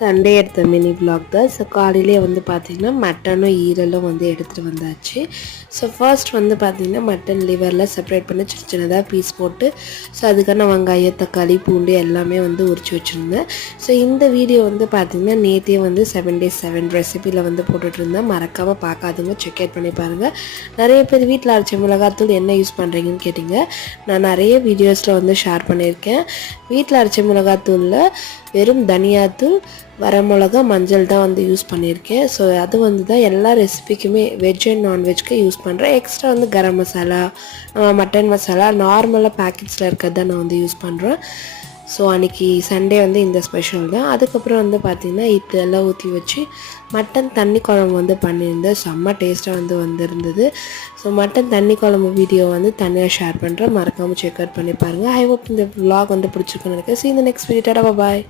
Sunday எடுத்த mini vlog தான். So காலையிலே வந்து பார்த்திங்கன்னா மட்டனும் ஈரலும் வந்து எடுத்துகிட்டு வந்தாச்சு. ஸோ ஃபர்ஸ்ட் வந்து பார்த்திங்கன்னா மட்டன் லிவரில் செப்பரேட் பண்ணி சின்ன சின்னதாக பீஸ் போட்டு ஸோ அதுக்கான வெங்காயம் தக்காளி பூண்டு எல்லாமே வந்து உரிச்சு வச்சுருந்தேன். ஸோ இந்த வீடியோ வந்து பார்த்திங்கன்னா நேற்றே வந்து 7 days 7 ரெசிபியில் வந்து போட்டுட்ருந்தேன். மறக்காமல் பார்க்காதுங்க, செக் அவுட் பண்ணி பாருங்கள். நிறைய பேர் வீட்டில் அரைச்ச மிளகாத்தூள் என்ன யூஸ் பண்ணுறீங்கன்னு கேட்டிங்க. நான் நிறைய வீடியோஸில் வந்து ஷேர் பண்ணியிருக்கேன். வீட்டில் அரைச்ச மிளகாத்தூளில் வெறும் தனியாத்தூள் வரமிளகா மஞ்சள் தான் வந்து யூஸ் பண்ணியிருக்கேன். ஸோ அது வந்து தான் எல்லா ரெசிபிக்குமே வெஜ் அண்ட் நான்வெஜ்க்கு யூஸ் பண்ணுறேன். எக்ஸ்ட்ரா வந்து கரம் மசாலா மட்டன் மசாலா நார்மலாக பேக்கெட்ஸில் இருக்கிறது தான் நான் வந்து யூஸ் பண்ணுறேன். ஸோ அன்றைக்கி சண்டே வந்து இந்த ஸ்பெஷல் தான். அதுக்கப்புறம் வந்து பார்த்திங்கன்னா இதெல்லாம் ஊற்றி வச்சு மட்டன் தண்ணி குழம்பு வந்து பண்ணியிருந்தேன். செம்ம டேஸ்ட்டாக வந்து வந்திருந்தது. ஸோ மட்டன் தண்ணி குழம்பு வீடியோ வந்து தனியாக ஷேர் பண்ணுறேன். மறக்காமல் செக் அவுட் பண்ணி பாருங்கள். ஐ ஹோப் இந்த vlog வந்து பிடிச்சிருக்குன்னு நினைக்கிறேன். See you in the next video. Bye bye.